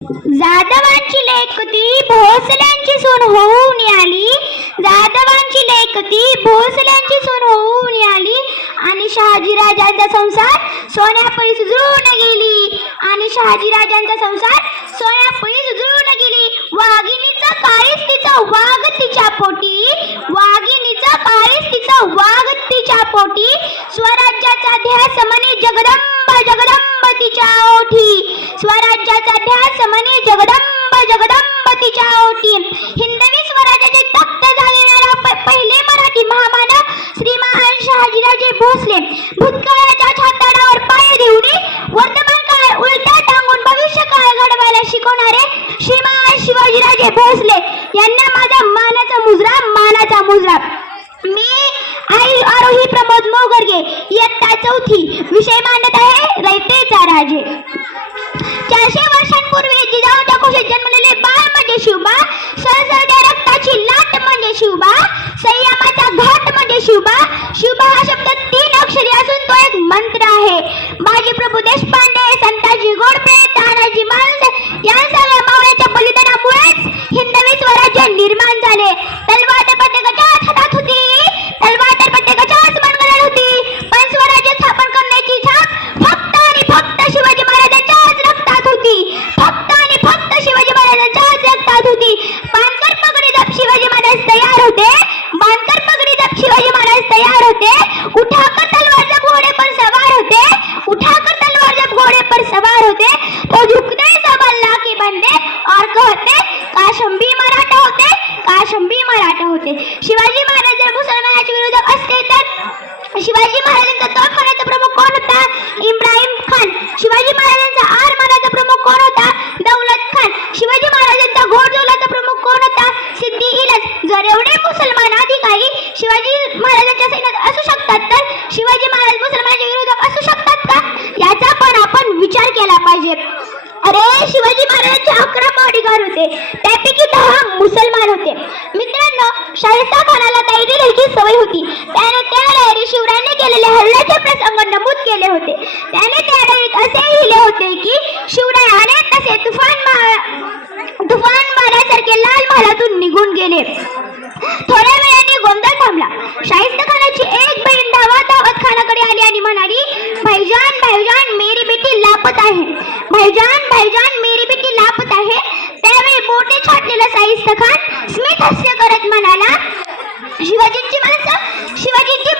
जाधवांची लेखती भोसल्यांची सून होऊन आली जाधवांची लेखती भोसल्यांची सून होऊन आली आणि शहाजीराजांचा संसार सोन्यापळी सुधरून गेली. आणि शहाजीराजांचा संसार सोन्यापळी सुधरून गेली. वाघिणीचा काळीस तिचा वाघ तिच्या पोटी. वाघिणीचा काळीस तिचा वाघ तिच्या पोटी. स्वराज्याचा ध्यास मने जगदंब समने जगदंब जगदंब तिच्या ओटी हिंदवी स्वराज्याचे तख्त झालेला पहिले मराठी महामानव श्री महान शहाजीराजे भोसले. भूतकाळाच्या छाताडावर पाय देऊने वर्तमान काळ उलट्या टांगून भविष्य काळ घडवायला शिकवणारे श्री महान शिवाजीराजे भोसले. यांना माझा मानाचा मुजरा मानाचा मुजरा. मी आई आरोही प्रमोद मोगरगे इयत्ता चौथी विषय मांडत आहे? रयतेचा राजे. चारशे वर्षांपूर्वी जिजाऊच्या कुशीत जन्मलेले बाळ म्हणजे शिवबा सळसळत्या रक्ताची लाट म्हणजे शिवबा संयमाचा घाट म्हणजे शिवबा शिवबा हा शब्द तीन अक्षरी असून तो एक मंत्र आहे. बाजीप्रभू देशपांडे संताजी गोडपे तानाजी माणूस यांसह घोड़े पर सवार होते तो झुकने सबल्ला के बंदे और कहते काशंबी मराठा होते काशंबी मराठा होते. शिवाजी महाराज जर मुसलमानाच्या विरोधात असते तर शिवाजी महाराजांचा तोफ मारायचा प्रमुख कोण होता? इब्राहिम खान. शिवाजी महाराजांचा आर मारायचा प्रमुख कोण होता? दौलत खान. शिवाजी महाराजांचा घोडदौलाचा प्रमुख कोण होता? सिद्धी इलज. जर एवढे मुसलमान अधिकारी शिवाजी महाराजांच्या सैन्यात असू शकतात तर शिवाजी महाराज मुसलमान केला पाहिजे. अरे शिवाजी महाराजांचे अकरा बॉडीगार्ड होते. त्यापैकी दहा मुसलमान होते. मित्रांनो शाहिस्ता खानाला ताईरी लिहायची सवय होती. त्याने त्या डायरी शिवरायांनी केलेल्या हल्ल्याचे प्रसंग नमूद केले होते. त्याने त्या डायरीत असे लिहिले होते की शिवराय अनेक तसे तुफान मा- तुफान मारासारखे लाल महालातून निघून गेले. शाहिस्ता खान स्मित हास्य करत म्हणाला शिवाजींची माणसं शिवाजींची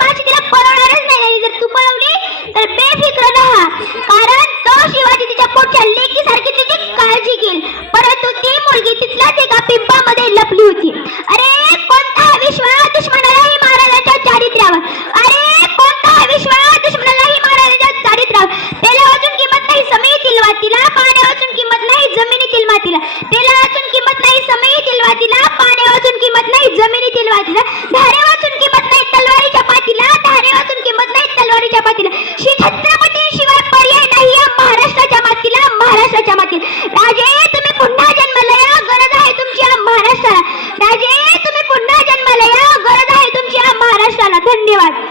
पातीला धारे वाचून किंमत नाही तलवारीच्या पातीला. धारे वाचून किंमत नाही तलवारीच्या पातीला. श्री छत्रपती शिवाय पर्याय नाही महाराष्ट्राच्या मातीला महाराष्ट्राच्या मातीला. राजे तुम्ही पुन्हा जन्माला या. गरज आहे तुमची महाराष्ट्राला. राजे तुम्ही पुन्हा जन्माला या. गरज आहे तुमची महाराष्ट्राला. धन्यवाद.